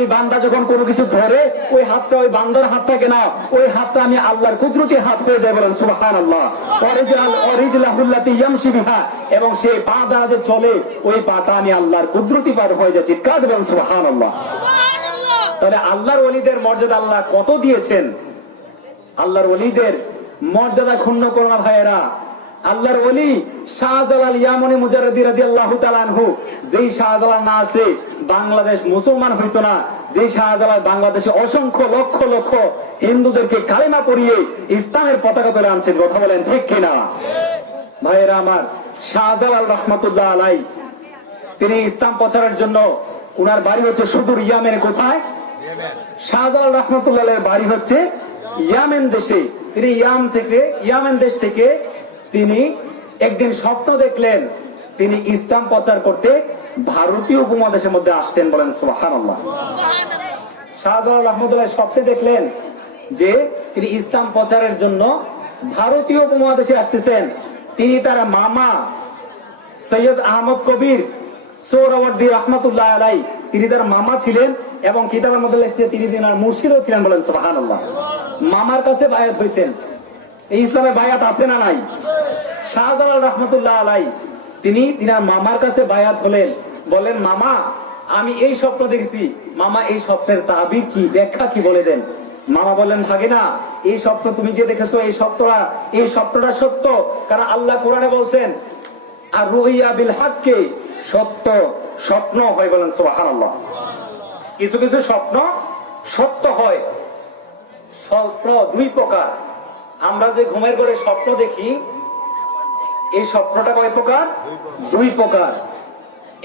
ওই বান্দা যখন কোনো কিছু ধরে ওই হাতটা ওই বান্দার হাত থাকে না, ওই হাতটা আমি আল্লাহর কুদরতি হাত হয়ে যায়। বলেন সুবহানাল্লাহ। ওয়ারিজলাহুল্লাতি ইয়ামশি বিহা, এবং সেই পা দ্বারা যে চলে ওই পাটা আমি আল্লাহর কুদরতি পার হয়ে যাচ্ছি। কাজ বলেন সুবহানাল্লাহ। তাহলে আল্লাহর ওলিদের মর্যাদা আল্লাহ কত দিয়েছেন। আল্লাহর ওলিদের মর্যাদা ক্ষুণ্ণ করো না ভাইয়েরা। আল্লাহর ওলি শাহজালাল ইয়ামানি মুজাররিদি রাদিয়াল্লাহু তাআলা আনহু, যেই শাহজালাল না আসলে বাংলাদেশ মুসলমান হইতো না, যেই শাহজালাল বাংলাদেশে অসংখ্য লক্ষ লক্ষ হিন্দুদেরকে কালেমা পড়িয়ে ইসলামের পতাকা তুলে আনছেন। কথা বলেন ঠিক কিনা ভাইয়েরা আমার। শাহজালাল রাহমাতুল্লাহ আলাই, তিনি ইসলাম প্রচারের জন্য, উনার বাড়ি হচ্ছে সুদূর ইয়ামেন। কোথায়? শাহজালাল রাহমাতুল্লাহ আলাইহির বাড়ি হচ্ছে ইয়ামেন দেশে। তিনি ইয়ামেন দেশ থেকে তিনি একদিন স্বপ্ন দেখলেন, তিনি ইসলাম প্রচার করতে ভারতীয় উপমহাদেশের মধ্যে আসতেন। বলেন সুবহানাল্লাহ। শাহজালাল রাহমাতুল্লাহ স্বপ্নে দেখলেন যে তিনি ইসলাম প্রচারের জন্য ভারতীয় উপমহাদেশে আসতেছেন। তিনি তার মামা সৈয়দ আহমদ কবির সোহরাওয়ার্দী রাহমাতুল্লাহ আলাই, তিনি তার মামা ছিলেন এবং কিতাবের মধ্যে লিখছে তিনি তিনার মুর্শিদও ছিলেন। বলেন সুবহানাল্লাহ। মামার কাছে বায়াত হয়েছেন। এই ইসলামে বায়াত আছে না নাই? শাহজালাল রাহমাতুল্লাহ আলাই তিনি তিনার মামার কাছে বায়াত হলেন। বলেন মামা, আমি এই স্বপ্ন দেখছি। মামা, এই স্বপ্নের তাবির কি, ব্যাখ্যা কি বলে দেন। মামা বলেন, ভাগিনা, এই স্বপ্ন তুমি যে দেখেছো এই স্বপ্নটা সত্য। কারণ আল্লাহ কোরআনে বলছেন আর রুইয়া বিল হককে, সত্য স্বপ্ন হয়। বলেন সুবহানাল্লাহ। কিছু কিছু স্বপ্ন সত্য হয়। স্বপ্ন দুই প্রকার। আমরা যে ঘুমের ঘরে স্বপ্ন দেখি, এই স্বপ্নটা কয় প্রকার? দুই প্রকার।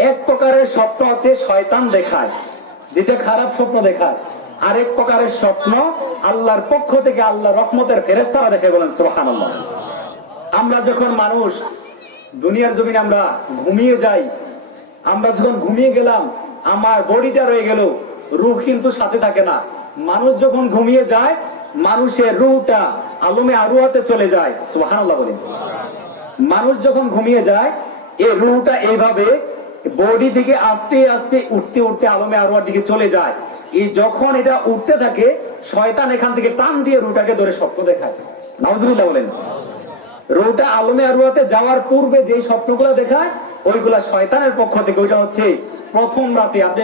এক প্রকারের স্বপ্ন হচ্ছে শয়তান দেখায়, যেটা খারাপ স্বপ্ন দেখায়। আরেক প্রকারের স্বপ্ন আল্লাহর পক্ষ থেকে, আল্লাহর রহমতের ফেরেশতারা দেখে। বলেন সুবহানাল্লাহ। আমরা যখন মানুষ দুনিয়ার জমিনে আমরা ঘুমিয়ে যাই, আমরা যখন ঘুমিয়ে গেলাম আমার বডিটা রয়ে গেল, রূহ কিন্তু সাথে থাকে না। মানুষ যখন ঘুমিয়ে যায় মানুষের রূহটা আলমে আরওয়াতে চলে যায়। সুবহানাল্লাহ বলেন। মানুষ যখন ঘুমিয়ে যায় এই রূহটা এইভাবে বডি থেকে আস্তে আস্তে উঠতে উঠতে আলমে আরওয়ার দিকে চলে যায়। এই যখন এটা উঠতে থাকে শয়তান এখান থেকে টান দিয়ে রূহটাকে ধরে স্বপ্ন দেখায়। নাউজুবিল্লাহ বলেন। রূহটা আলমে আরওয়াতে যাওয়ার পূর্বে যে স্বপ্নগুলো দেখায় ওইগুলা শয়তানের পক্ষ থেকে। ওইটা হচ্ছে প্রথম রাতে আপনি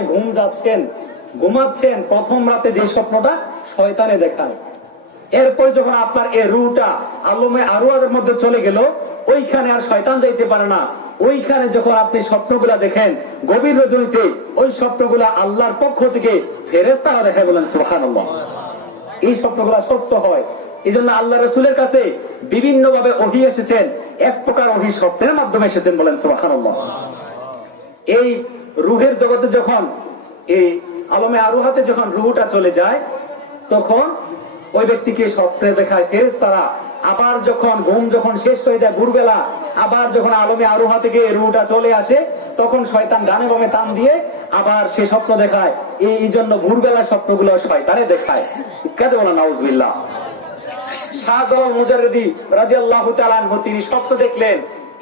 ঘুমাচ্ছেন, প্রথম রাতে যে স্বপ্নটা শয়তানে দেখায়। এরপর যখন আপনার এই রূহটা আলমে আরওয়ার মধ্যে চলে গেল, ওইখানে আর শয়তান যাইতে পারে না। ওইখানে যখন আপনি স্বপ্নগুলা দেখেন গভীর রজনীতে, ওই স্বপ্নগুলা আল্লাহর পক্ষ থেকে ফেরেশতারা দেখায়। বলেন সুবহানাল্লাহ। এই স্বপ্নগুলা সত্য হয়। এই জন্য আল্লাহ রাসূলের কাছে বিভিন্ন ভাবে ওহী এসেছেন। এক প্রকার ওহী স্বপ্নের মাধ্যমে এসেছেন। বলেন সুবহানাল্লাহ। এই রূহের জগতে যখন এই আলমে আরওয়াতে যখন রূহটা চলে যায় তখন ওই ব্যক্তিকে স্বপ্নে দেখায় ফেরেশতারা। আবার যখন ঘুম যখন শেষ হয়ে যায় ভোরবেলা, আবার যখন আলমে আরোহা থেকে রূহটা চলে আসে তখন শয়তান ডানে বামে টান দিয়ে আবার সে স্বপ্ন দেখায়। এই জন্য ভোরবেলা স্বপ্নগুলো শয়তানে দেখায়। কাদের বলা নাউজুবিল্লাহ। শাহজালাল মুজাররিদি রাদিয়াল্লাহু তাআলা আনহু তিনি স্বপ্ন দেখলেন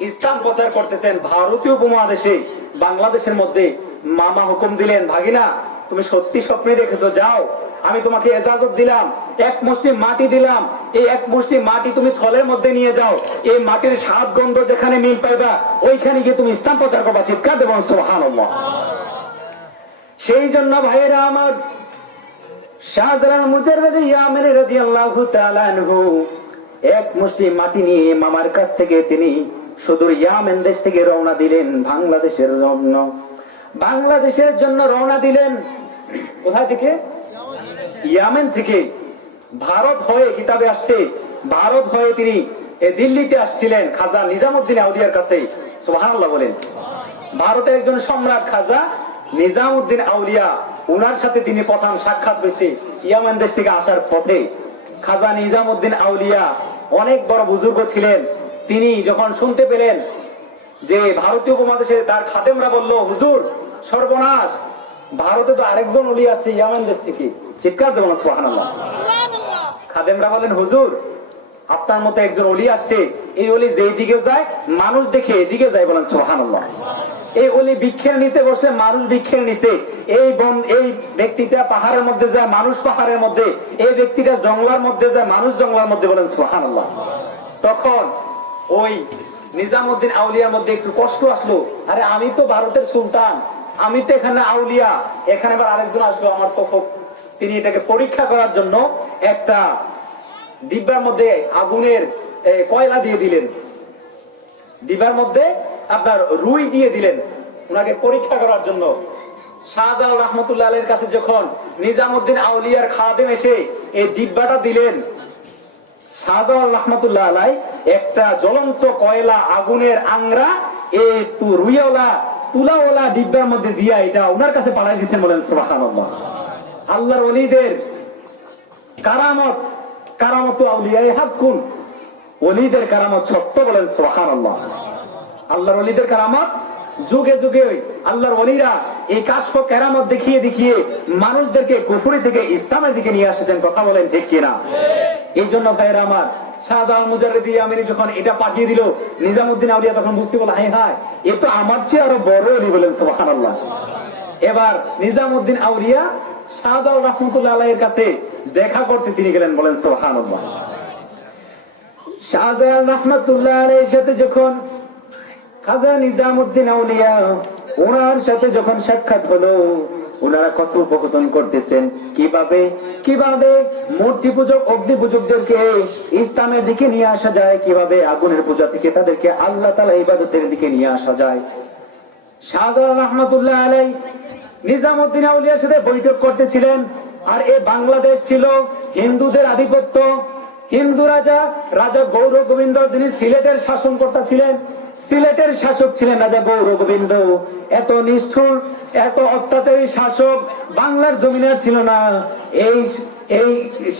ইসলাম প্রচার করতেছেন ভারতীয় উপমহাদেশে, বাংলাদেশের মধ্যে। মামা হুকুম দিলেন, ভাগিনা তুমি সত্যি স্বপ্নে দেখেছো, যাও আমি তোমাকে ইজাজত দিলাম, এক মুষ্টি মাটি দিলাম, এই এক মুষ্টি মাটি তুমি থলের মধ্যে নিয়ে যাও, এই মাটির স্বাদ গন্ধ যেখানে মিল পাইবা ওইখানে গিয়ে তুমি ইসলাম প্রচার করবা। চিৎকার দেব সুবহানাল্লাহ। সেই জন্য ভাইয়েরা আমার, শাহজালাল মুজাররিদি ইয়ামানি রাদিয়াল্লাহু তাআলা আনহু এক মুষ্টি মাটি নিয়ে মামার কাছ থেকে তিনি সুদূর ইয়ামেন দেশ থেকে রওনা দিলেন বাংলাদেশের জন্য। বাংলাদেশের জন্য রওনা দিলেন। কোথায় থেকে? ইয়ামেন থেকে। ভারত হয়ে, কিতাবে আসছে ভারত হয়ে তিনি দিল্লিতে আসছিলেন খাজা নিজামউদ্দিন আউলিয়ার কাছে। সুবহানাল্লাহ বলেন। ভারতের একজন সম্রাট খাজা নিজামউদ্দিন আউলিয়া, উনার সাথে তিনি প্রথম সাক্ষাৎ হয়েছে ইয়ামেন দেশ থেকে আসার পথে। খাজা নিজামউদ্দিন আউলিয়া অনেক বড় বুজুর্গ ছিলেন। তিনি যখন শুনতে পেলেন যে ভারতীয় উপমহাদেশে, তার খাদেমরা বলল, হুজুর সর্বনাশ, ভারতে তো আরেকজন ওলি আসছে ইয়ামেন দেশ থেকে। চিৎকার দেবেন সুবহানাল্লাহ। খাদেমরা বলেন, হুজুর আপনার মতো একজন ওলি আসছে, এই ওলি যেই দিকে যায় মানুষ দেখে এদিকে যায়। বলেন সুবহানাল্লাহ। এই অলি বৃক্ষের নিচে বসে, মানুষ বৃক্ষের নিচে, এই ব্যক্তিটা পাহাড়ের মধ্যে যায়, মানুষ পাহাড়ের মধ্যে, এই ব্যক্তিটা জঙ্গলার মধ্যে যায়, মানুষ জঙ্গলার মধ্যে, বলেন সুবহানাল্লাহ। তখন ওই নিজামুদ্দিন আউলিয়ার মধ্যে একটু কষ্ট আসলো, আরে আমি তো ভারতের সুলতান, আমি তো এখানে আউলিয়া, এখানে আবার আরেকজন আসলো আমার পক্ষ। তিনি এটাকে পরীক্ষা করার জন্য একটা ডিব্বার মধ্যে আগুনের কয়লা দিয়ে দিলেন, ডিব্বার মধ্যে আপনার রুই দিয়ে দিলেন ওনাকে পরীক্ষা করার জন্য। শাহজালাল রহমতুল্লাহ আলাইহির কাছে যখন নিজামুদ্দিন আউলিয়ার খাদেম এসে এই ডিব্বাটা দিলেন, শাহজালাল রহমতুল্লাহ আলাই একটা জ্বলন্ত কয়লা আগুনের আংরা এই রুইওয়ালা তুলাওয়ালা ডিব্বার মধ্যে দিয়া এটা ওনার কাছে পাঠাই দিচ্ছেন, বলেন সুবহানাল্লাহ। আল্লাহর ওলিদের কারামত, কারামত আউলিয়া হাক্কুন, ওলিদের কারামত সত্য, বলেন সুবহানাল্লাহ। আল্লাহর ওলিদের কারামত যুগে যুগে আল্লাহর ওলিরা এই কাশফ কেরামত দেখিয়ে দেখিয়ে মানুষদেরকে কুফরি থেকে ইসলামের দিকে নিয়ে আসছেন, কথা বলেন ঠিক কিনা? এই জন্য ভাইয়েরা আমার, শাহজালাল মুজাররিদি ইয়ামানি যখন এটা পাঠিয়ে দিল, নিজামুদ্দিন আউলিয়া তখন বুঝতে বলে, হায় হায়, এ তো আমার চেয়ে আরো বড় ওলি, বলেন সুবহানাল্লাহ। এবার নিজামুদ্দিন আউলিয়া শাহজালাল রহমতুল্লাহ আলাইহির কাছে দেখা করতে তিনি গেলেন, বলেন সুবহানাল্লাহ। শাহজালাল রহমতুল্লাহ আলাইহির সাথে যখন খাজা নিজামুদ্দিন আউলিয়া ওনার সাথে যখন সাক্ষাৎ হলো, ওনারা কত উপকথন করতেছেন, কিভাবে কিভাবে মূর্তি পূজক অগ্নি পূজকদেরকে ইসলামের দিকে নিয়ে আসা যায়, কিভাবে আগুনের পূজা থেকে তাদেরকে আল্লাহ তাআলা ইবাদতের দিকে নিয়ে আসা যায়। শাহজালাল রহমতুল্লাহ আলাইহি নিজামুদ্দিন আউলিয়ার সাথে বৈঠক করতেছিলেন। আর এই বাংলাদেশ ছিল হিন্দুদের আধিপত্য। হিন্দু রাজা গৌর গোবিন্দ, যিনি সিলেটের শাসনকর্তা ছিলেন, সিলেটের শাসক ছিলেন রাজা গৌর গোবিন্দ। এত নিষ্ঠুর, এত অত্যাচারী শাসক বাংলার জমিনে ছিল না।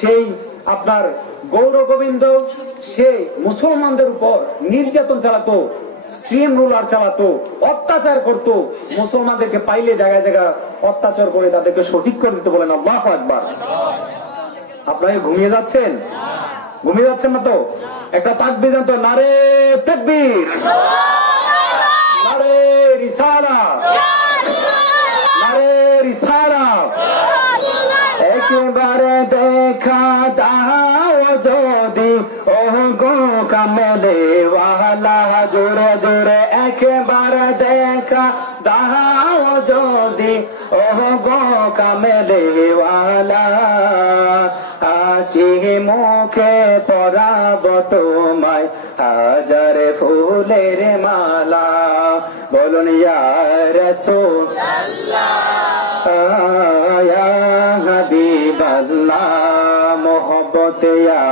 সেই আপনার গৌর গোবিন্দ সে মুসলমানদের উপর নির্যাতন চালাতো, স্ট্রিম রুলার চালাতো, অত্যাচার করত, মুসলমানদেরকে পাইলে জায়গায় জায়গায় অত্যাচার করে তাদেরকে শহীদ করে দিতে, বলেন আল্লাহু আকবার। আপনারা ঘুমিয়ে যাচ্ছেন? ঘুমিয়ে যাচ্ছেন না তো? একটা তাকবীর দেন তো, নারে তাকবীর, নারে রিসালাত, নারে রিসালাত। একবারে দেখা দাও যদি ও গো কামলে ওয়ালা, জোরে জোরে একবারে দেখা দাও যদি ও গো কামলে ওয়ালা, হাসি মুখে পরাব তোমায় হাজার ফুলের মালা, বলুন ইয়া রাসূলুল্লাহ ইয়া হাবিবাল্লাহ, মোহব্বত ইয়া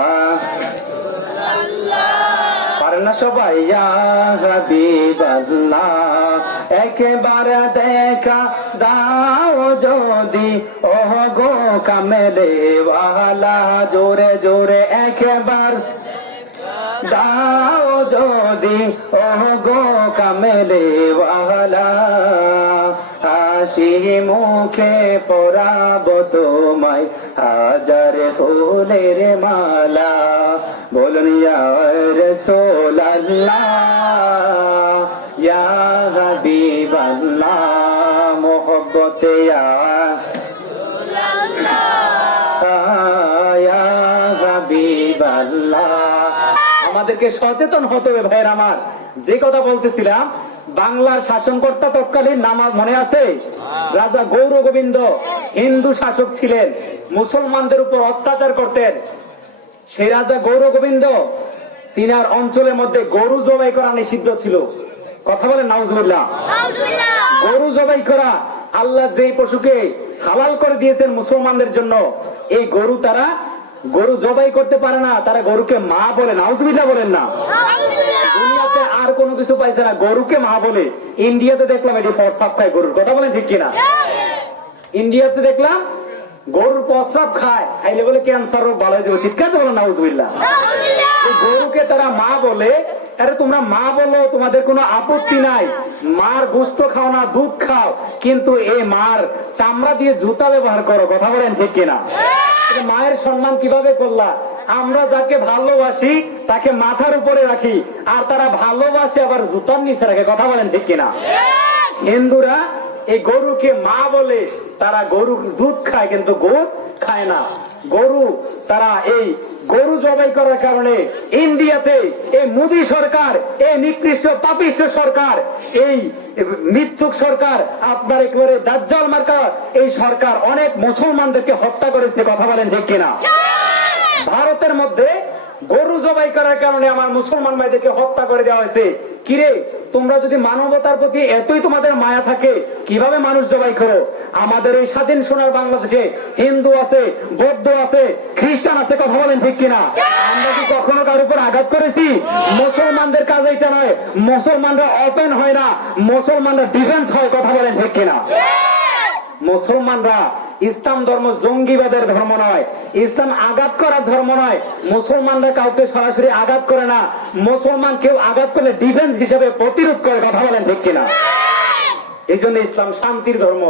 রাসূলুল্লাহ, পারেন না সবাই? ইয়া হাবিবাল্লাহ, একবার দেখা দাও যদি ও গো কামলে ওয়ালা, জোরে জোরে একবার দাও যদি ও গো কামলে ওয়ালা, হাসি মুখে পরাব তোমায় হাজার ফুলের মালা, বলুন ইয়া রাসূলুল্লাহ ইয়া হাবিবাল্লাহ, মোহব্বত ইয়া রাসূলুল্লাহ ইয়া হাবিবাল্লাহ। আমাদেরকে সচেতন হতে হবে ভাইয়ের আমার। যে কথা বলতেছিলাম, বাংলার শাসনকর্তা তৎকালীন নাম মনে আছে? রাজা গৌর গোবিন্দ হিন্দু শাসক ছিলেন, মুসলমানদের উপর অত্যাচার করতেন। সেই রাজা গৌর গোবিন্দ তিনার অঞ্চলের মধ্যে গরু জবাই করা নিষিদ্ধ ছিল। কথা বলেন নাউজুবিল্লাহ। গরু জবাই করা, আল্লাহ যেই পশুকে হালাল করে দিয়েছেন মুসলমানদের জন্য, এই গরু তারা গরু জবাই করতে পারে না, তারা গরুকে মা বলে। নাউজুবিল্লাহ বলেন না। দুনিয়াতে আর কোনো কিছু পাইছে না, গরুকে মা বলে। ইন্ডিয়াতে দেখলাম এটি প্রস্রাব খায় গরুর, কথা বলেন ঠিক কিনা? ইন্ডিয়াতে দেখলাম গরুর প্রস্রাব খায়, খাইলে বলে ক্যান্সার রোগ ভালো হয়ে যাবে, চিৎকার বলো নাউজুবিল্লাহ। গরুকে তারা মা বলে। আরে তোমরা মা বলো, তোমাদের কোনো আপত্তি নাই, মার গোশত খাও না, দুধ খাও, কিন্তু এই মার চামড়া দিয়ে জুতা ব্যবহার করো, কথা বলেন ঠিক কিনা? মায়ের সম্মান কিভাবে করলা? আমরা যাকে ভালোবাসি তাকে মাথার উপরে রাখি, আর তারা ভালোবাসে আবার জুতার নিচে রাখে, কথা বলেন ঠিক কিনা? হিন্দুরা এই গরুকে মা বলে, তারা গরু দুধ খায় কিন্তু গোশত খায় না। গরু তারা এই গরু জবাই করার কারণে ইন্ডিয়াতে এই মোদী সরকার, এই নিকৃষ্ট পাপিষ্ঠ সরকার, এই মিথ্যুক সরকার, আপনার একেবারে দাজ্জাল মার্কা এই সরকার অনেক মুসলমানদেরকে হত্যা করেছে। কথা বলেন ঠিক কিনা? ভারতের মধ্যে গরু জবাই করার কারণে আমার মুসলমান ভাইদেরকে হত্যা করে দেওয়া হয়েছে। কিরে, তোমরা যদি মানবতার প্রতি এতই তোমাদের মায়া থাকে, কিভাবে মানুষ জবাই করো? আমাদের এই স্বাধীন সোনার বাংলাদেশে হিন্দু আছে, বৌদ্ধ আছে, খ্রিস্টান আছে। কথা বলেন ঠিক কিনা? আমরা কি কখনো কার উপর আঘাত করেছি? মুসলমানদের কাজ এটা নয়। মুসলমানরা ওপেন হয় না, মুসলমানরা ডিফেন্স হয়। কথা বলেন ঠিক কিনা? মুসলমানরা ইসলাম ধর্ম জঙ্গিবাদের ধর্ম নয়, ইসলাম আঘাত করার ধর্ম নয়। মুসলমানরা কাউকে সরাসরি আঘাত করে না, মুসলমান কেউ আঘাত করলে ডিফেন্স হিসেবে প্রতিরোধ করে। কথা বলেন ঠিক কিনা? এই জন্য ইসলাম শান্তির ধর্ম।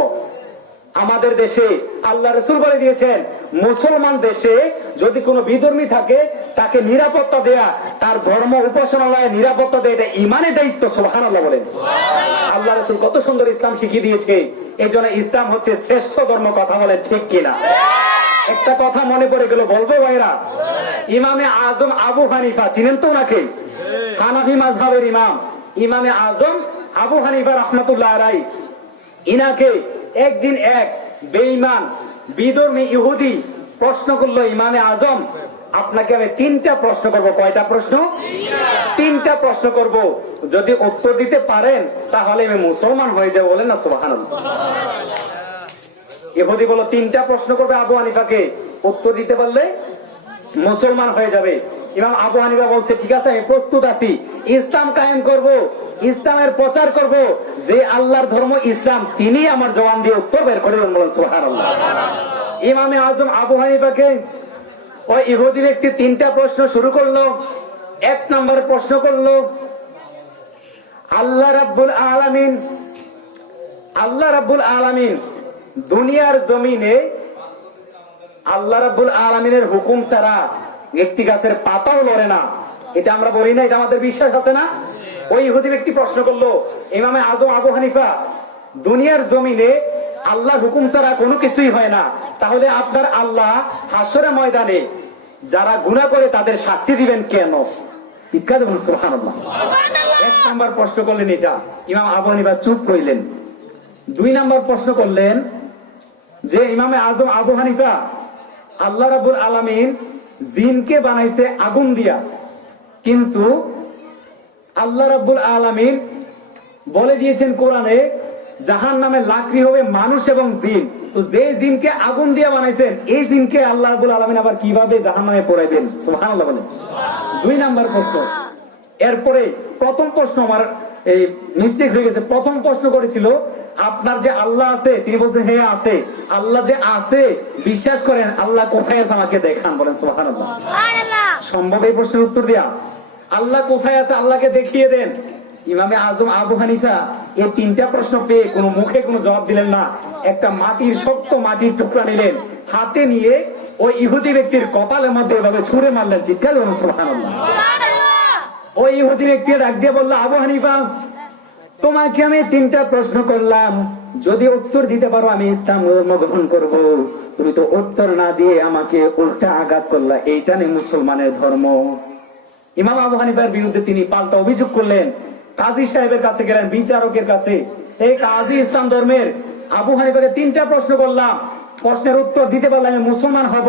আমাদের দেশে আল্লাহ রাসূল বলে দিয়েছেন, মুসলমান দেশে যদি কোনো বিধর্মী থাকে তাকে নিরাপত্তা দেয়া, তার ধর্ম উপাসনালয়ে নিরাপত্তা দেয়া, এটা ইমানের দায়িত্ব। সুবহানাল্লাহ বলেন। আল্লাহ রাসূল কত সুন্দর ইসলাম শিখিয়ে দিয়েছে। এই জন্য ইসলাম হচ্ছে শ্রেষ্ঠ ধর্ম। কথা বলেন ঠিক কিনা? একটা কথা মনে পড়ে গেল, বলবো ভাইরা? ইমামে আজম আবু হানিফা, চিনেন তো ওনাকে? হানাফি মাযহাবের ইমাম, ইমামে আজম আবু হানিফা রাহমাতুল্লাহ আলাইহি। ইনাকে একদিন এক বেঈমান বিধর্মী ইহুদি প্রশ্ন করলো, ইমামে আজম আপনাকে আমি 3টা প্রশ্ন করব। কয়টা প্রশ্ন? 3টা প্রশ্ন করব। যদি উত্তর দিতে পারেন তাহলে আমি মুসলমান হয়ে যাব। বলেন না সুবহানাল্লাহ। ইহুদি বলল 3টা প্রশ্ন করবে আবু হানিফাকে, উত্তর দিতে পারলে মুসলমান হয়ে যাবে। ইমাম আবু হানিফা বলছে, ঠিক আছে আমি প্রস্তুত আছি, ইসলাম কায়েম করব, ইসলামের প্রচার করব। যে আল্লাহর ধর্ম ইসলাম, তিনি আমার জবান দিয়ে উত্তর বের করে দেন। বলেন সুবহানাল্লাহ। ইমামে আজম আবু হানিফাকে ওই ইহুদি ব্যক্তি 3টা প্রশ্ন শুরু করলো। 1 নম্বর প্রশ্ন করলো, আল্লাহ রাব্বুল আলামিন, আল্লাহ রাব্বুল আলামিন দুনিয়ার জমিনে আল্লাহ রাব্বুল আলামিনের হুকুম ছাড়া একটি গাছের পাতাও লড়ে না, এটা আমরা বলি না? এটা আমাদের বিশ্বাস আছে না? ওই ইহুদি ব্যক্তি প্রশ্ন করলো, ইমামে আজম আবু হানিফা, দুনিয়ার জমিনে আল্লাহর হুকুম ছাড়া কোনো কিছুই হয় না, তাহলে আপনার আল্লাহ হাসরের ময়দানে যারা গুনাহ করে তাদের শাস্তি দিবেন কেন? চিৎকার দেবেন সুবহানাল্লাহ। 1 নম্বর প্রশ্ন করলেন এটা, ইমাম আবু হানিফা চুপ রইলেন। 2 নম্বর প্রশ্ন করলেন যে, ইমামে আজম আবু হানিফা, আল্লাহ রাব্বুল আলামিন জিনকে বানাইছে আগুন দিয়া, কিন্তু আল্লাহ রাব্বুল আলামিন বলে দিয়েছেন কোরআনে জাহান্নামে লাকড়ি হবে মানুষ এবং জিন। তো যে জিনকে আগুন দিয়ে বানাইছেন, এই জিনকে আল্লাহ রাব্বুল আলামিন আবার কিভাবে জাহান্নামে পোড়াইবেন? সুবহানাল্লাহ বলেন। 2 নম্বর প্রশ্ন। এরপরে প্রথম প্রশ্ন আমার এই মিস্টেক হয়ে গেছে। প্রথম প্রশ্ন করেছিল, আপনার যে আল্লাহ আছে, তিনি বলছেন হ্যাঁ আছে। আল্লাহ যে আছে বিশ্বাস করেন, আল্লাহ কোথায় আছে আমাকে দেখান। বলেন সুবহানাল্লাহ। সম্ভব এই প্রশ্নের উত্তর দেয়া? আল্লাহ কোথায় আছে আল্লাহকে দেখিয়ে দেন। ইমামে আজম আবু হানিফা এই 3টা প্রশ্ন পেয়ে কোনো মুখে কোনো জবাব দিলেন না। একটা মাটির শক্ত মাটির টুকরা নিলেন, হাতে নিয়ে ওই ইহুদি ব্যক্তির কপালের মধ্যে এভাবে ছুঁড়ে মারলেন। চিৎকার করুন সুবহানাল্লাহ। ওই ইহুদি ব্যক্তি ডাক দিয়ে বলল, আবু হানিফা, তোমাকে আমি 3টা প্রশ্ন করলাম, যদি উত্তর দিতে পারো আমি ইসলাম ধর্ম গ্রহণ করব। তুমি তো উত্তর না দিয়ে আমাকে উল্টা আঘাত করলা, এইটা নেই মুসলমানের ধর্ম। ইমাম আবু হানিফার বিরুদ্ধে তিনি পাল্টা অভিযোগ করলেন। কাজী সাহেবের কাছে গেলেন, বিচারকের কাছে। এই কাজী ইসলাম ধর্মের, আবু হানিফাকে 3টা প্রশ্ন করলাম, প্রশ্নের উত্তর দিতে পারলে আমি মুসলমান হব।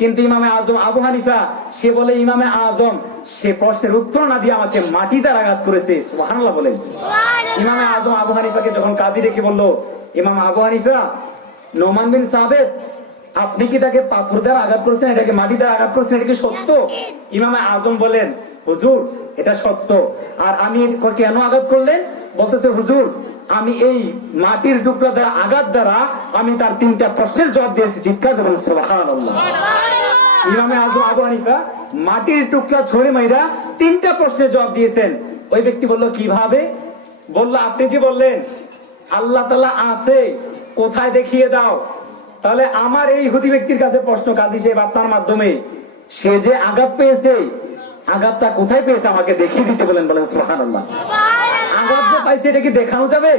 কিন্তু ইমামে আজম আবু হানিফা, সে বলে ইমামে আজম সে প্রশ্নের উত্তর না দিয়ে আমাকে মাটি দ্বারা আঘাত করেছে। সুবহানাল্লাহ বলেন। ইমামে আজম আবু হানিফাকে যখন কাজী রেখে বলল, ইমাম আবু হানিফা, নোমান বিন সাবেত, আপনি কি তাকে পাথর দ্বারা আঘাত করেছেন, এটাকে মাটি দ্বারা আঘাত করেছেন, এটা কি সত্য? ইমামে আজম বলেন, হুজুর এটা সত্য। আর আমি কেন আঘাত করলেন? বলতেছে, হুজুর আমি এই মাটির টুকরা দ্বারা আঘাত দ্বারা আমি তার 3টা প্রশ্নের জবাব দিয়েছি। চিৎকার দেবেন সুবহানাল্লাহ। ইমামে আজম আবু হানিফা মাটির টুকরা ছুঁড়ে মাইরা 3টা প্রশ্নের জবাব দিয়েছেন। ওই ব্যক্তি বলল, কিভাবে? বলল, আপনি যে বললেন আল্লাহ তাআলা আছে, কোথায় দেখিয়ে দাও। তাহলে আমার এই ইহুদি ব্যক্তির কাছে প্রশ্ন, কাজী সাহেব আপনার মাধ্যমে, সে যে আঘাত পেয়েছে, আঘাতটা কোথায় পেয়েছে আমাকে দেখিয়ে দিতে বলেন। বলেন সুবহানাল্লাহ। আঘাত যে পাইছে, এটা কি দেখানো যাবে?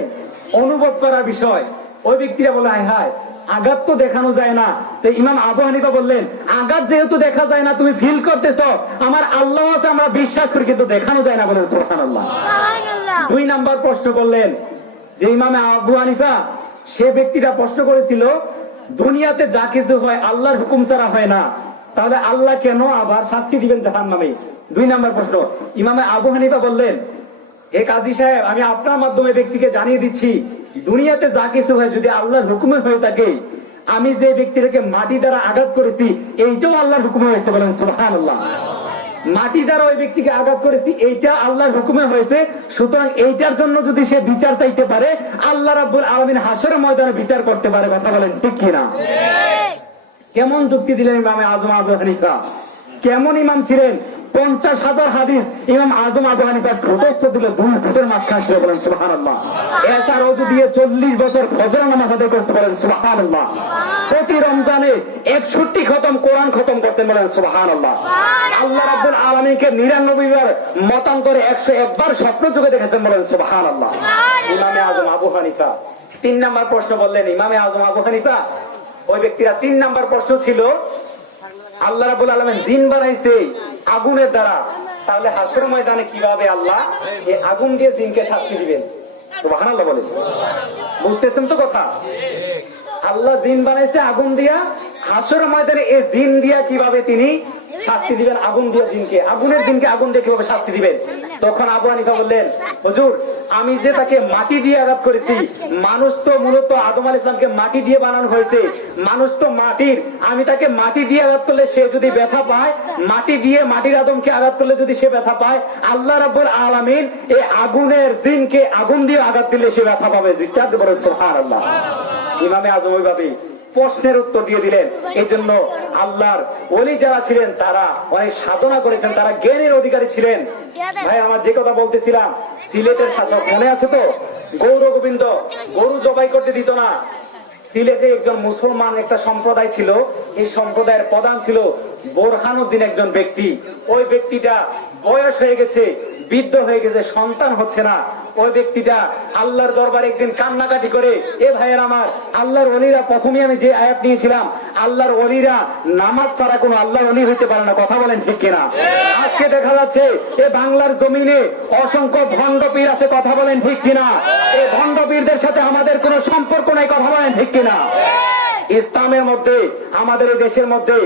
অনুভব করার বিষয়। ওই ব্যক্তিরা বলে হায় হায়, আঘাত তো দেখানো যায় না। তো ইমাম আবু হানিফা বললেন, আঘাত যেহেতু দেখা যায় না, তুমি ফিল করতেছ, আমার আল্লাহ আছে আমরা বিশ্বাস করি, কিন্তু দেখানো যায় না। বলেন সুবহানাল্লাহ। 2 নাম্বার প্রশ্ন করলেন যে ইমামে আবু হানিফা, সে ব্যক্তিটা প্রশ্ন করেছিল, দুনিয়াতে যা কিছু হয় আল্লাহর হুকুম ছাড়া হয় না, তাহলে আল্লাহ কেন আবার শাস্তি দিবেন জাহান্নামে? 2 নাম্বার প্রশ্ন। ইমামে আবু হানিফা বললেন, হে কাজী সাহেব, আমি আপনার মাধ্যমে ব্যক্তিকে জানিয়ে দিচ্ছি, দুনিয়াতে যা কিছু হয় যদি আল্লাহর হুকুমে হয়ে থাকে, আমি যে ব্যক্তিটাকে মাটি দ্বারা আঘাত করেছি এইটাও আল্লাহর হুকুমে হয়েছে। বলেন সুবহানাল্লাহ। মাটি দ্বারা ওই ব্যক্তিকে আঘাত করেছি, এইটা আল্লাহর হুকুমে হয়েছে। সুতরাং এইটার জন্য যদি সে বিচার চাইতে পারে, আল্লাহ রাব্বুল আলামিন হাসরের ময়দানে বিচার করতে পারে। কথা বলেন ঠিক কিনা? কেমন যুক্তি দিলেন ইমামে আজম আবু হানিফা? কেমন ইমাম ছিলেন? 50,000 হাদিস ইমাম আজম আবু হানিফা ঠোঁটস্থ দিল 2 ফুটের মাঝখানে ছিল। বলেন সুবহানাল্লাহ। এশার ওযু দিয়ে 40 বছর ফজর নামাজ আদায় করতে। বলেন সুবহানাল্লাহ। প্রতি রমজানে 61 খতম কোরআন খতম করতেন। বলেন সুবহানাল্লাহ। আল্লাহ রাব্বুল আলামিনকে 99 বার মতান্তরে 101 বার স্বপ্ন যুগে দেখেছেন। বলেন সুবহানাল্লাহ। ইমামে আজম আবু হানিফা 3 নাম্বার প্রশ্ন বললেন ইমামে আজম আবু হানিফা। ওই ব্যক্তিরা 3 নাম্বার প্রশ্ন ছিল, আল্লাহ রাব্বুল আলামিন জিন বানাইছে আগুনের দ্বারা, তাহলে হাসরের ময়দানে কিভাবে আল্লাহ এই আগুন দিয়ে জিনকে শাস্তি দিবেন? সুবহানাল্লাহ বলেন। বুঝতেছেন তো কথা? আল্লাহ জিন বানাইছে আগুন দিয়া, হাসরের ময়দানে এই জিন দিয়া কিভাবে তিনি শাস্তি দিবেন? আগুন দিয়ে জিনকে, আগুনের জিনকে আগুন দিয়ে কিভাবে শাস্তি দিবেন? তখন আবু হানিফা বললেন, হুজুর, আমি যে তাকে মাটি দিয়ে আঘাত করেছি, মানুষ তো মূলত আদম আলাইহিস সালামকে মাটি দিয়ে বানানো হয়েছে, মানুষ তো মাটির, আমি তাকে মাটি দিয়ে আঘাত করলে সে যদি ব্যথা পায়, মাটি দিয়ে মাটির আদমকে আঘাত করলে যদি সে ব্যথা পায়, আল্লাহ রাব্বুল আলামিন এই আগুনের জিনকে আগুন দিয়ে আঘাত দিলে সে ব্যথা পাবে। জিজ্ঞাসা করে সুবহানাল্লাহ। ইমামে আজম ওইভাবে প্রশ্নের উত্তর দিয়ে দিলেন। এই জন্য আল্লাহর ওলি যারা ছিলেন তারা অনেক সাধনা করেছেন, তারা জ্ঞানের অধিকারী ছিলেন। ভাই, আমার যে কথা বলতেছিলাম, সিলেটের শাসক মনে আছে তো? গৌর গোবিন্দ গরু জবাই করতে দিত না। সিলেটে একজন মুসলমান একটা সম্প্রদায় ছিল, এই সম্প্রদায়ের প্রধান ছিল বোরহানুদ্দিন একজন ব্যক্তি। ওই ব্যক্তিটা বয়স হয়ে গেছে, বৃদ্ধ হয়ে গেছে, সন্তান হচ্ছে না। ওই ব্যক্তিটা আল্লাহর দরবারে একদিন কান্নাকাটি করে, এ ভাইয়ের আমার, আল্লাহর ওলিরা, প্রথমে আমি যে আয়াত নিয়েছিলাম, আল্লাহর ওলিরা নামাজ ছাড়া কোনো আল্লাহর ওলি হইতে পারে না। কথা বলেন ঠিক কিনা? আজকে দেখা যাচ্ছে এ বাংলার জমিনে অসংখ্য ভণ্ড পীর আছে। কথা বলেন ঠিক কিনা? এই ভণ্ড পীরদের সাথে আমাদের কোনো সম্পর্ক নাই। কথা বলেন ঠিক কিনা? ইসলামের মধ্যে, আমাদের এই দেশের মধ্যে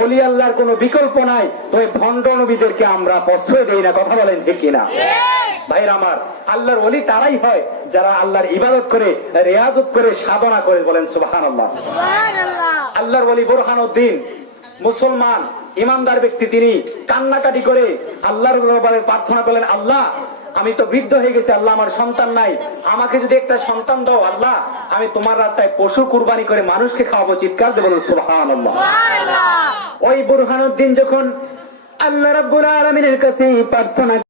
ওলি আল্লাহর কোনো বিকল্প নাই। তো এই ভণ্ড নবীদেরকে আমরা প্রশ্রয় দেই না। কথা বলেন ঠিক কিনা? ভাইরা আমার, আল্লাহর ওলি তারাই হয় যারা আল্লাহর ইবাদত করে, রিয়াজত করে, সাধনা করে। বলেন সুবহানাল্লাহ। আল্লাহর ওলি বুরহানুদ্দিন মুসলমান ইমানদার ব্যক্তি, তিনি কান্নাকাটি করে আল্লাহর দরবারে প্রার্থনা করলেন, আল্লাহ, আমি তো বৃদ্ধ হয়ে গেছি, আল্লাহ আমার সন্তান নাই, আমাকে যদি একটা সন্তান দাও আল্লাহ, আমি তোমার রাস্তায় পশু কুরবানি করে মানুষকে খাওয়াবো। চিৎকার দিয়ে বলুন সুবহানাল্লাহ। ওই বুরহানুদ্দিন যখন আল্লাহ রাব্বুল আলামিনের কাছে প্রার্থনা